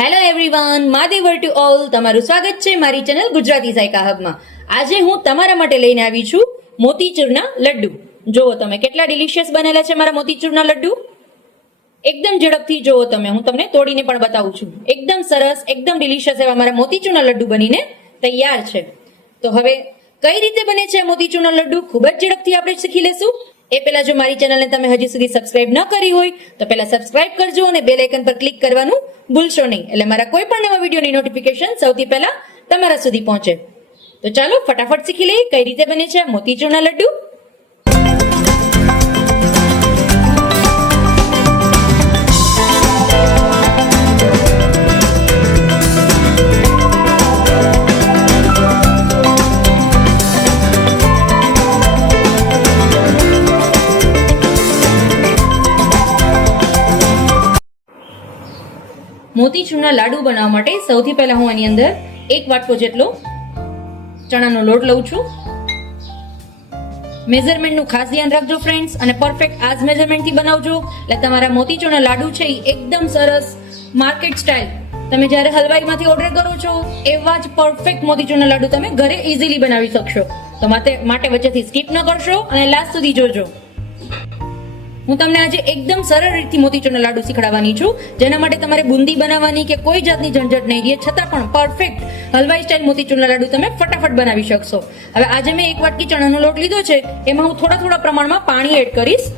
Hello everyone માદેવર to all તમારું સ્વાગત છે મારી ચેનલ ગુજરાતી સાયકા હબમાં. આજે હું તમારા માટે લઈને આવી છું મોતીચૂરના લડ્ડુ. જુઓ તમે કેટલા ડિલિશિયસ બનેલા છે મારા મોતીચૂરના લડ્ડુ. એકદમ ઝડપથી જુઓ તમે, હું તમને તોડીને પણ બતાવું છું. એકદમ સરસ, એકદમ ડિલિશિયસ એવા મારા મોતીચૂરના લડ્ડુ બનીને તૈયાર છે. તો હવે કઈ રીતે બને છે મોતીચૂરના લડ્ડુ? ખૂબ જ ઝડપથી આપણે શીખી લેશું. એ પહેલા જો મારી ચેનલને તમે હજી સુધી સબસ્ક્રાઇબ ન કરી હોય, તો પહેલા સબસ્ક્રાઇબ કરજો અને બેલ આઇકન પર ક્લિક કરવાનું ભૂલશો નહીં. એટલે મારા કોઈ પણ નવા વિડીયોની નોટિફિકેશન સૌથી પહેલા તમારા સુધી પહોંચે. તો ચાલો ફટાફટ શીખી લઈએ કઈ રીતે બને છે મોતીચૂરના લડ્ડુ. મોતીચૂરના લાડુ બનાવવા માટે સૌથી પહેલા હું આની અંદર એક વાટકો જેટલો ચણાનો લોટ લઉં છું. મેઝરમેન્ટનું ખાસ ધ્યાન રાખજો ફ્રેન્ડ્સ અને પરફેક્ટ આજ મેઝરમેન્ટથી બનાવજો. એટલે તમારા મોતીચૂરના લાડુ છે એ એકદમ સરસ માર્કેટ સ્ટાઇલ તમે જ્યારે હલવાઈમાંથી ઓર્ડર કરો છો, એવા જ પરફેક્ટ મોતીચૂરના લાડુ તમે ઘરે ઇઝીલી બનાવી શકશો. તો માટે વચ્ચેથી સ્કીપ ન કરશો અને લાસ્ટ સુધી જોજો. હું તમને આજે એકદમ સરળ રીતથી મોતીચૂરના લાડુ શીખડાવવાની છું. જેના માટે તમારે બુંદી બનાવવાની કે કોઈ જાતની ઝંઝટ નહીં રહે છતાં પણ પરફેક્ટ હલવાઈ સ્ટાઇલ મોતીચૂરના લાડુ તમે ફટાફટ બનાવી શકશો. હવે આજે મેં એક વાટકી ચણાનો લોટ લીધો છે, એમાં હું થોડા થોડા પ્રમાણમાં પાણી એડ કરીશ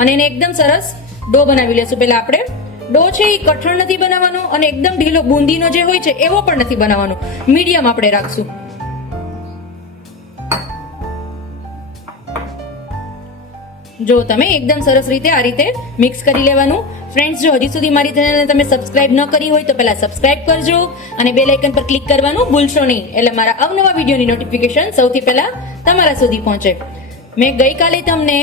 અને એને એકદમ સરસ ડો બનાવી લેશું. પહેલા આપણે ડો છે એ કઠણ નથી બનાવવાનો અને એકદમ ઢીલો બુંદીનો જે હોય છે, એવો પણ નથી બનાવવાનો. મીડિયમ આપણે રાખશું. જો તમે એકદમ સરસ રીતે આ રીતે મિક્સ કરી લેવાનું. ફ્રેન્ડ્સ જો હજી સુધી મારી ચેનલને તમે સબસ્ક્રાઇબ ન કરી હોય તો પહેલાં સબસ્ક્રાઇબ કરજો અને બેલ આઇકન પર ક્લિક કરવાનું ભૂલશો નહીં. એટલે મારા અવનવા વિડીયોની નોટિફિકેશન સૌથી પહેલાં તમારા સુધી પહોંચે. મેં ગઈકાલે તમને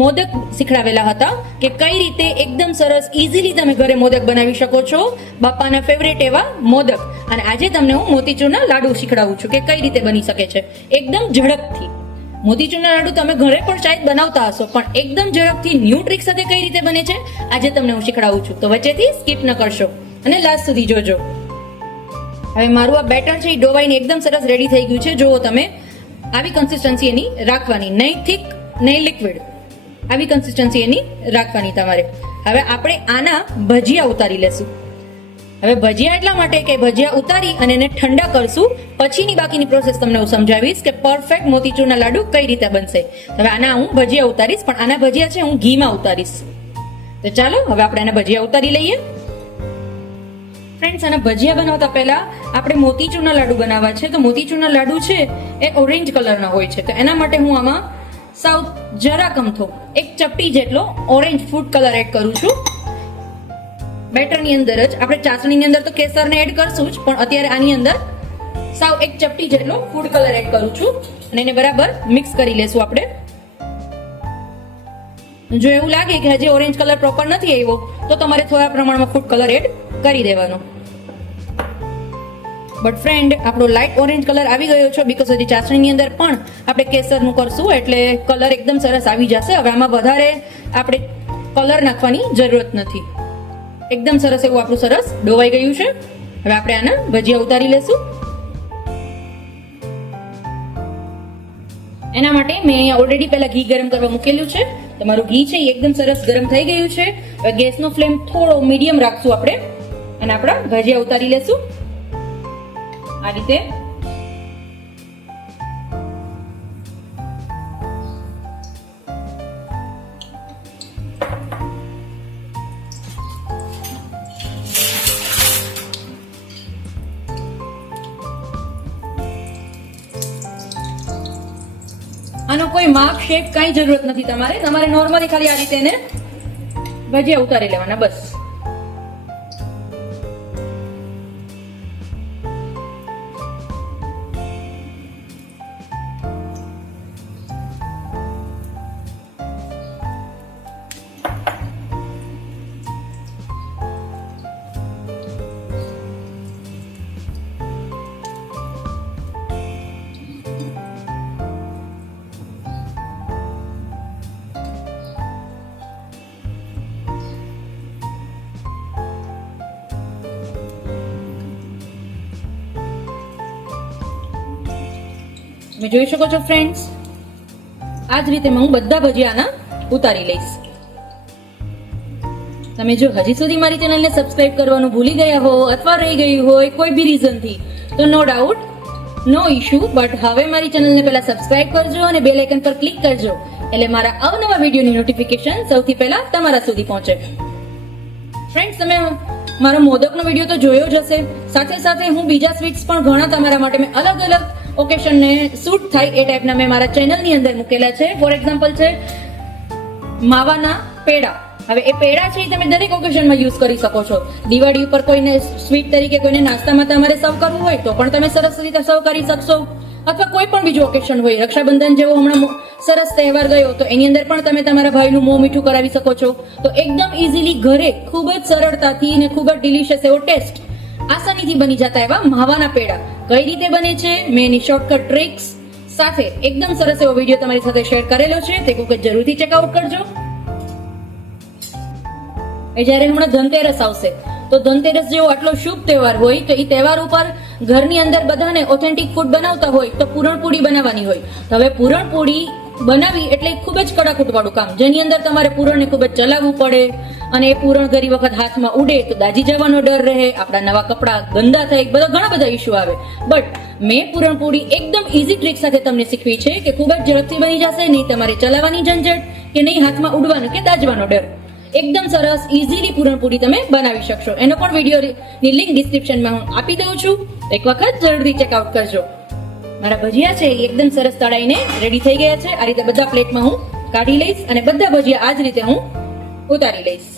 મોદક શીખડાવેલા હતા કે કઈ રીતે એકદમ સરસ ઇઝીલી તમે ઘરે મોદક બનાવી શકો છો. બાપાના ફેવરેટ એવા મોદક. અને આજે તમને હું મોતીચૂરના લાડુ શીખડાવું છું કે કઈ રીતે બની શકે છે. એકદમ ઝડપથી. મોતીચૂરના લાડુ તમે ઘરે પણ શાયદ બનાવતા હશો, પણ એકદમ ઝડપથી ન્યૂ ટ્રીક સાથે કઈ રીતે બને છે? આજે તમને હું શીખડાવું છું. તો વચ્ચેથી સ્કીપ ન કરશો અને લાસ્ટ સુધી જોજો. હવે મારું આ બેટર છે, એ ડોવાઈને એકદમ સરસ રેડી થઈ ગયું છે. જુઓ તમે, આવી કન્સિસ્ટન્સી એની રાખવાની. નહીં થીક નહીં લિક્વિડ આવી કન્સિસ્ટન્સી એની રાખવાની તમારે. હવે આપણે આના ભજીયા ઉતારી લેશું. હવે ભજીયા એટલા માટે કે ભજીયા ઉતારી અને એને ઠંડા કરશું. પછીની બાકીની પ્રોસેસ તમને હું સમજાવીશ કે પરફેક્ટ મોતીચૂરના લાડુ કઈ રીતે બનશે. હવે આના હું ભજીયા ઉતારીશ, પણ આના ભજીયા છે, હું ઘીમાં ઉતારીશ. તો ચાલો, હવે આપણે આના ભજીયા ઉતારી લઈએ. ફ્રેન્ડ્સ આના ભજીયા બનાવતા પહેલા આપણે મોતીચૂરના લાડુ બનાવવા છે. તો મોતીચૂરના લાડુ છે, એ ઓરેન્જ કલરના હોય છે. તો એના માટે હું આમાં સાવ જરા કમથો એક ચપટી જેટલો ઓરેન્જ ફૂડ કલર એડ કરું છું. બેટરની અંદર જ. આપણે ચાસણીની અંદર તો કેસરને એડ કરશું જ, પણ અત્યારે આની અંદર સાવ એક ચપટી જેટલો ફૂડ કલર એડ કરું છું. અને એને બરાબર મિક્સ કરી લેશું આપણે. જો એવું લાગે કે હજી ઓરેન્જ કલર પ્રોપર નથી આવ્યો, તો તમારે થોડા પ્રમાણમાં ફૂડ કલર એડ કરી દેવાનો. બટ ફ્રેન્ડ આપણો લાઇટ ઓરેન્જ કલર આવી ગયો છે બીકોઝ હજી ચાસણીની અંદર પણ આપણે કેસરનું કરશું, એટલે કલર એકદમ સરસ આવી જશે. હવે આમાં વધારે આપણે કલર નાખવાની જરૂરત નથી. એકદમ સરસ એવું આપણું સરસ ડોવાઈ ગયું છે. હવે આપણે આના ભજીયા ઉતારી લેશું. એના માટે મેં ઓલરેડી પહેલા ઘી ગરમ કરવા મૂકેલું છે. તમારું ઘી છે એ એકદમ સરસ ગરમ થઈ ગયું છે. હવે ગેસનો ફ્લેમ થોડો મીડિયમ રાખશું આપણે. અને આપણા ભજીયા ઉતારી લેશું. આ રીતે આનો કોઈ માર્ક શેપ, કઈ જરૂરત નથી તમારે. તમારે નોર્મલી ખાલી આ રીતે એને ભજીયા ઉતારી લેવાના, બસ. તમે જોઈ શકો છો ફ્રેન્ડ્સ આ જ રીતે હું બધા ભજીયાના ઉતારી લઈશ. તમે જો હજી સુધી મારી ચેનલને સબસ્ક્રાઇબ કરવાનું ભૂલી ગયા હો અથવા રહી ગયું હોય કોઈ બી રીઝનથી તો no doubt no issue but હવે મારી ચેનલને પહેલા સબસ્ક્રાઇબ કરજો અને બેલ આઇકન પર ક્લિક કરજો, એટલે મારા અવનવા વિડીયોની નોટિફિકેશન સૌથી પહેલા તમારા સુધી પહોંચે. ફ્રેન્ડ્સ તમે મારો મોદકનો વીડિયો તો જોયો જ હશે. સાથે સાથે હું બીજા સ્વીટ્સ પણ ઘણા તમારા માટે મેં અલગ અલગ ઓકેશનને સૂટ થાય એ ટાઈપના મેં મારા ચેનલની અંદર મૂકેલા છે. ફોર એક્ઝામ્પલ છે, માવાના પેડા. હવે એ પેડા છે એ તમે દરેક ઓકેશનમાં યુઝ કરી શકો છો. દિવાળી ઉપર કોઈને સ્વીટ તરીકે કોઈને નાસ્તામાં તમારે સર્વ કરવું હોય તો પણ તમે સરસ રીતે સર્વ કરી શકશો. અથવા કોઈ પણ બીજું ઓકેશન હોય, રક્ષાબંધન જેવો હમણાં સરસ તહેવાર ગયો તો એની અંદર પણ તમે તમારા ભાઈનું મોં મીઠું કરાવી શકો છો. તો એકદમ ઇઝીલી ઘરે ખૂબ જ સરળતાથી અને ખૂબ જ ડિલિશિયસ એવો ટેસ્ટ આસાનીથી બની જતા એવા માવાના પેડા. કઈ રીતે બને છે, મેં એની શોર્ટકટ ટ્રિક્સ સાથે એકદમ સરસ એવો વીડિયો તમારી સાથે શેર કરેલો છે, તે કોઈક જરૂરથી ચેકઆઉટ કરજો. એ જ્યારે હમણાં ધનતેરસ આવશે, તો ધનતેરસ જેવો આટલો શુભ તહેવાર હોય, તો એ તહેવાર ઉપર ઘરની અંદર બધાને ઓથેન્ટિક ફૂડ બનાવતા હોય, તો પૂરણપોળી બનાવવાની હોય. તો હવે પૂરણપોળી બનાવી એટલે ખૂબ જ કડાકૂટવાળું કામ. જેની અંદર તમારે પૂરણને ખૂબ જ ચલાવવું પડે અને એ પૂરણ ઘણી વખત હાથમાં ઉડે તો દાજી જવાનો ડર રહે, આપણા નવા કપડાં ગંદા થાય, બધા ઘણા બધા ઇસ્યુ આવે. બટ મેં પૂરણપોળી એકદમ ઇઝી ટ્રીક સાથે તમને શીખવી છે કે ખૂબ જ ઝડપથી બની જશે, નહીં તમારે ચલાવવાની ઝંઝટ કે નહીં હાથમાં ઉડવાનો કે દાજવાનો ડર. એકદમ સરસ ઇઝીલી પૂરણપૂરી તમે બનાવી શકશો. એનો પણ વિડીયોની લિંક ડિસ્ક્રિપ્શનમાં હું આપી દઉં છું. એક વખત જરૂરથી ચેકઆઉટ કરજો. મારા ભજીયા છે એ એકદમ સરસ તળાઈને રેડી થઈ ગયા છે. આ રીતે બધા પ્લેટમાં હું કાઢી લઈશ અને બધા ભજીયા આ જ રીતે હું ઉતારી લઈશ.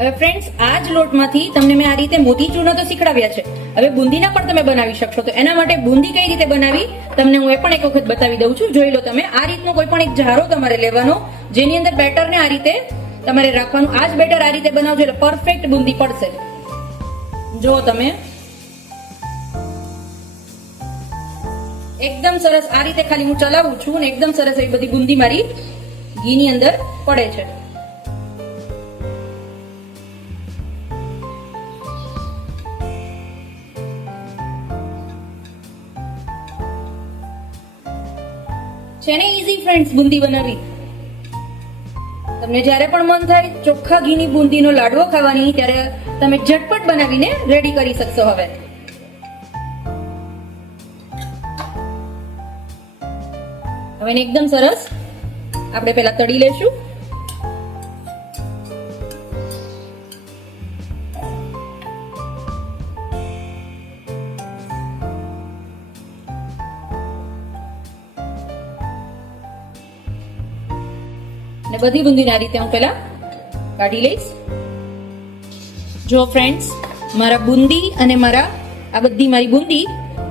હવે ફ્રેન્ડ્સ આ જ લોટમાંથી તમને મેં આ રીતે મોતીચૂરનો તો શીખડાવ્યા છે. હવે બુંદીના પણ તમે બનાવી શકશો. તો એના માટે બુંદી કઈ રીતે બનાવી? તમને હું એ પણ એક વખત બતાવી દઉં છું. જોઈ લો તમે, આ રીતનો કોઈ પણ એક જારો તમારે લેવાનો જેની અંદર બેટરને આ રીતે તમારે રાખવાનું. આ જ બેટર આ રીતે બનાવજો, એટલે પરફેક્ટ બુંદી પડશે. જો તમે. એકદમ સરસ આ રીતે ખાલી હું ચલાવું છું અને એકદમ સરસ એવી બધી બુંદી મારી ઘીની અંદર પડે છે. છે ને ઈઝી ફ્રેન્ડ્સ બુંદી બનાવી તમને જ્યારે પણ મન થાય ચોખ્ખા ઘીની બુંદીનો લાડવો ખાવાની, ત્યારે તમે ઝટપટ બનાવીને રેડી કરી શકશો હવે. હવે એકદમ સરસ આપણે પહેલા તળી લેશું. અને બધી બુંદીને આ રીતે હું પહેલા કાઢી લઈશ. જો ફ્રેન્ડ્સ મારા બુંદી અને મારા, આ બધી મારી બુંદી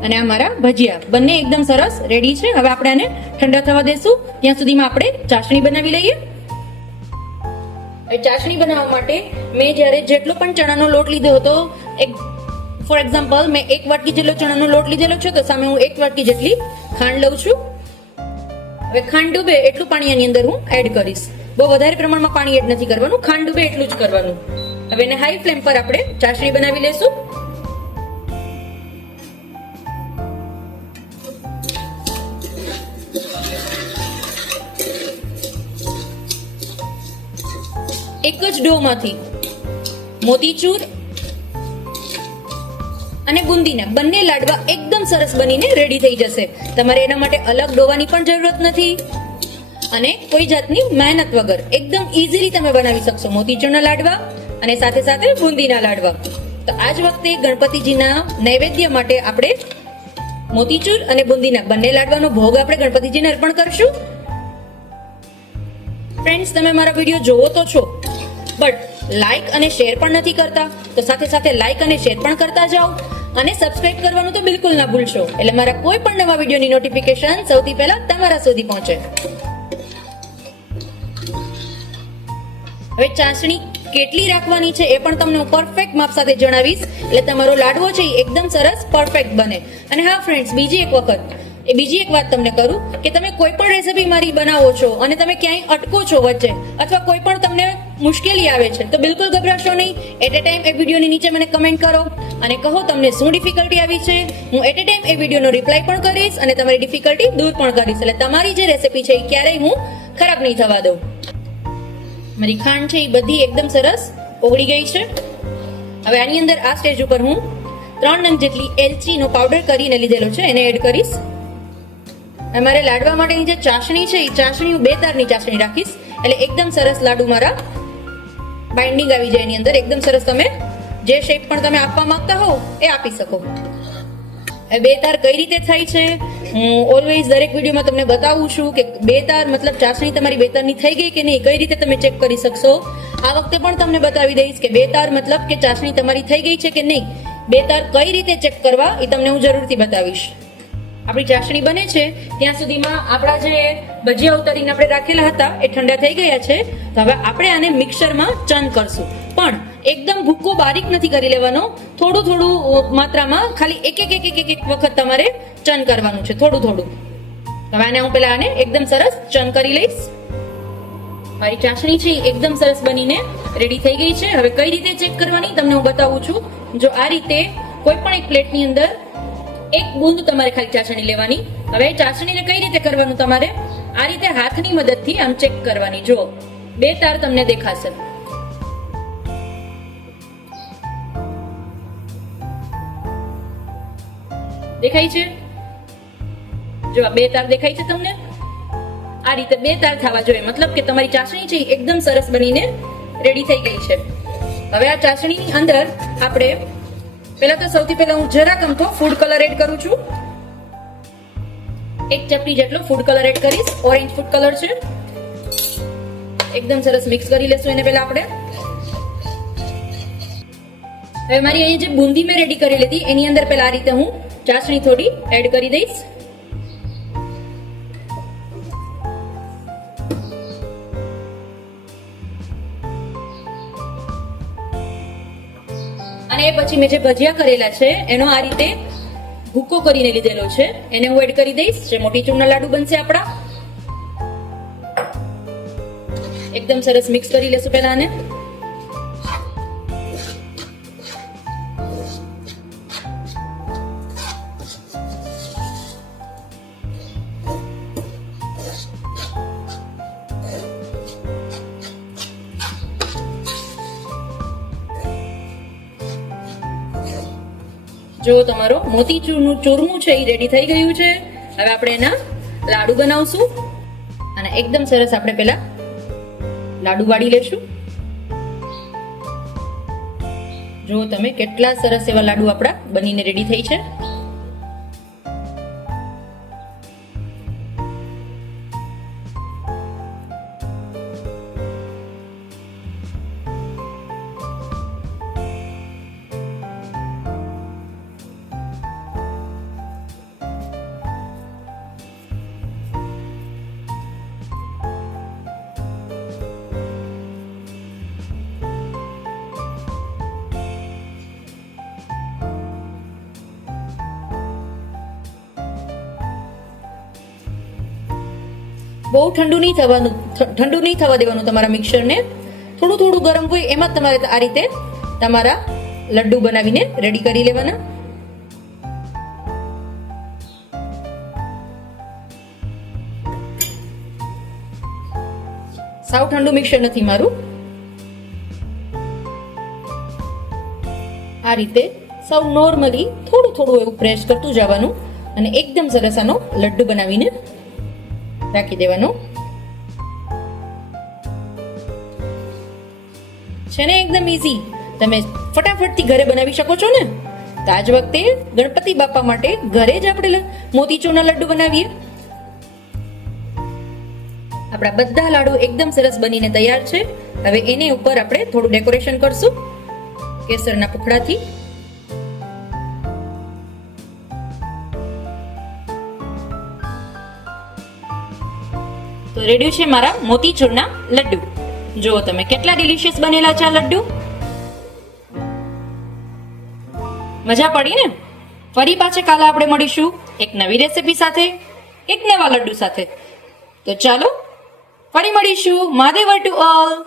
અને આ મારા ભજીયા બંને એકદમ સરસ રેડી છે. હવે આપણે આને ઠંડા થવા દેશું. ત્યાં સુધીમાં આપણે ચાસણી બનાવી લઈએ. ચાસણી બનાવવા માટે મેં જ્યારે જેટલો પણ ચણાનો લોટ લીધો હતો, એક ફોર એક્ઝામ્પલ મેં એક વાટકી જેટલો ચણાનો લોટ લીધેલો છે, તો સામે હું એક વાટકી જેટલી ખાંડ લઉં છું. હવે ખાંડ ડૂબે એટલું પાણી આની અંદર હું એડ કરીશ. બહુ વધારે પ્રમાણમાં પાણી એડ નથી કરવાનું, ખાંડ ડૂબે એટલું જ કરવાનું. હવે એને હાઈ ફ્લેમ પર આપણે ચાસણી બનાવી લેશું. એક જ ડોમાંથી મોતીચૂર અને બુંદીના બંને લાડવા એકદમ સરસ બનીને રેડી થઈ જશે. તમારે એના માટે અલગ ડોવાની પણ જરૂરત નથી. અને કોઈ જાતની મહેનત વગર. એકદમ ઇઝીલી તમે બનાવી શકશો. મોતીચૂરના લાડવા અને સાથે સાથે બુંદીના લાડવા. તો આ જ વખતે ગણપતિજીના નૈવેદ્ય માટે આપણે મોતીચૂર અને બુંદીના બંને લાડવાનો ભોગ આપણે ગણપતિજીને અર્પણ કરશું. ફ્રેન્ડ્સ તમે મારા વીડિયો જોવો તો છો બટ લાઈક અને શેર પણ નથી કરતા. તો સાથે સાથે લાઈક અને શેર પણ કરતા જાઓ. અને સબસ્ક્રાઇબ કરવાનું તો બિલકુલ ના ભૂલશો. એટલે મારા કોઈ પણ નવા વિડીયોની નોટિફિકેશન સૌથી પહેલા તમારા સુધી પહોંચે. હવે ચાસણી કેટલી રાખવાની છે એ પણ તમને હું પરફેક્ટ માપ સાથે જણાવીશ. એટલે તમારો લાડવો છે એકદમ સરસ પરફેક્ટ બને. અને હા ફ્રેન્ડ્સ બીજી એક વખત. એ બીજી એક વાત તમને કરું કે તમે કોઈ પણ રેસીપી મારી બનાવો છો અને તમે ક્યાંય અટકો છો વચ્ચે અથવા કોઈ પણ તમને મુશ્કેલી આવે છે, તો બિલકુલ ગભરાશો નહીં. એટ એ ટાઈમ એ વિડીયોની નીચે મને કમેન્ટ કરો અને કહો તમને શું ડિફિકલ્ટી આવી છે. હું એટ એ ટાઈમ એ વિડીયોનો રિપ્લાય પણ કરીશ અને તમારી ડિફિકલ્ટી દૂર પણ કરીશ. એટલે તમારી જે રેસીપી છે એ ક્યારેય હું ખરાબ નહીં થવા દઉં. મારી ખાંડ છે એ બધી એકદમ સરસ ઓગળી ગઈ છે. હવે આની અંદર આ સ્ટેજ ઉપર હું ત્રણ નંગ જેટલી એલચીનો પાવડર કરીને લીધેલો છે, એને એડ કરીશ. મારે લાડવા માટેની જે ચાસણી છે એ ચાસણી હું બે તારની ચાસણી રાખીશ. એટલે એકદમ સરસ લાડુ મારા બાઇન્ડિંગ આવી જાય એની અંદર. એકદમ સરસ તમે જે શેપ પણ તમે આપવા માંગતા હો એ આપી શકો. બે તાર કઈ રીતે થાય છે? હું ઓલવેઝ દરેક વિડીયોમાં તમને બતાવું છું કે બે તાર મતલબ ચાસણી તમારી બે તારની થઈ ગઈ કે નહીં, કઈ રીતે તમે ચેક કરી શકશો? આ વખતે પણ તમને બતાવી દઈશ કે બે તાર મતલબ કે ચાસણી તમારી થઈ ગઈ છે કે નહીં. બે તાર કઈ રીતે ચેક કરવા એ તમને હું જરૂરથી બતાવીશ. આપણી ચાસણી બને છે, ત્યાં સુધીમાં આપણા જે ભજીયા ઉતારીને આપણે રાખેલા હતા, એ ઠંડા થઈ ગયા છે, તો હવે આપણે આને મિક્સરમાં ચન કરશું. પણ એકદમ ભૂક્કો બારીક નથી કરી લેવાનો, થોડું થોડું માત્રામાં ખાલી એક એક એક એક એક વખત તમારે ચન કરવાનું છે, થોડું થોડું. હવે આને હું પેલા આને એકદમ સરસ ચન કરી લઈશ. મારી ચાસણી છે એકદમ સરસ બનીને રેડી થઈ ગઈ છે. હવે કઈ રીતે ચેક કરવાની, તમને હું બતાવું છું. જો આ રીતે કોઈ પણ એક પ્લેટની અંદર એક બૂંદ તમારે ખાલી ચાસણી લેવાની. હવે ચાસણીને કઈ રીતે કરવાનું તમારે? આ રીતે હાથની મદદથી આમ ચેક કરવાની. જો બે તાર તમને દેખાશે. દેખાય છે? જો આ બે તાર દેખાય છે તમને? આ રીતે બે તાર થવા જોઈએ. મતલબ કે તમારી ચાસણી છે એકદમ સરસ બનીને રેડી થઈ ગઈ છે. હવે આ ચાસણીની અંદર આપણે પહેલા તો સૌથી પહેલા હું જરાક અમથો ફૂડ કલર એડ કરું છું. એક ચપટી જેટલો ફૂડ કલર એડ કરીશ. ઓરેન્જ ફૂડ કલર છે. એકદમ સરસ મિક્સ કરી લેશું એને પહેલા આપણે. હવે મારી અહીંયા જે બુંદી મેં રેડી કરેલી હતી, એની અંદર પહેલા આ રીતે હું ચાસણી થોડી એડ કરી દઈશ. અને એ પછી મેં જે ભજીયા કરેલા છે, એનો આ રીતે ભૂકો કરીને લીધેલો છે. એને હું એડ કરી દઈશ. જે મોટી ચૂરના લાડુ બનશે આપણા. એકદમ સરસ મિક્સ કરી લેશું પહેલા આને. જો તમારો મોતીચૂરનું ચૂરમું છે, એ રેડી થઈ ગયું છે, હવે આપણે એના લાડુ બનાવશું. અને એકદમ સરસ આપણે પેલા લાડુ વાળી લેશું. જો તમે કેટલા સરસ એવા લાડુ આપણા બનીને રેડી થઈ છે. બહુ ઠંડુ નહીં થવાનું ઠંડુ નહીં થવા દેવાનું તમારા મિક્સરને. થોડું થોડું ગરમ હોય એમાં તમારે આ રીતે તમારા લડ્ડુ બનાવીને રેડી કરી લેવાના. સાવ ઠંડુ મિક્સર નથી મારું. આ રીતે સૌ નોર્મલી થોડું થોડું એવું પ્રેસ કરતું જવાનું અને એકદમ સરસ આનો લડ્ડુ બનાવીને રાખી દેવાનું. છે ને એકદમ ઈઝી તમે ફટાફટથી ઘરે બનાવી શકો છો ને? તો આજ વખતે ગણપતિ બાપા માટે ઘરે જ આપણે મોતીચૂરના લડ્ડુ બનાવીએ. આપણા બધા લાડુ એકદમ સરસ બનીને તૈયાર છે. હવે એની ઉપર આપણે થોડું ડેકોરેશન કરશું. કેસરના પુખડાથી. તો રેડી છે મારા મોતીચૂરના લડ્ડુ. જુઓ તમે કેટલા ડિલિશિયસ બનેલા છે આ લડ્ડુ. મજા પડી ને? ફરી પાછે કાલે આપણે મળીશું એક નવી રેસિપી સાથે, એક નવા લડ્ડુ સાથે. તો ચાલો, ફરી મળીશું. Mahadev to all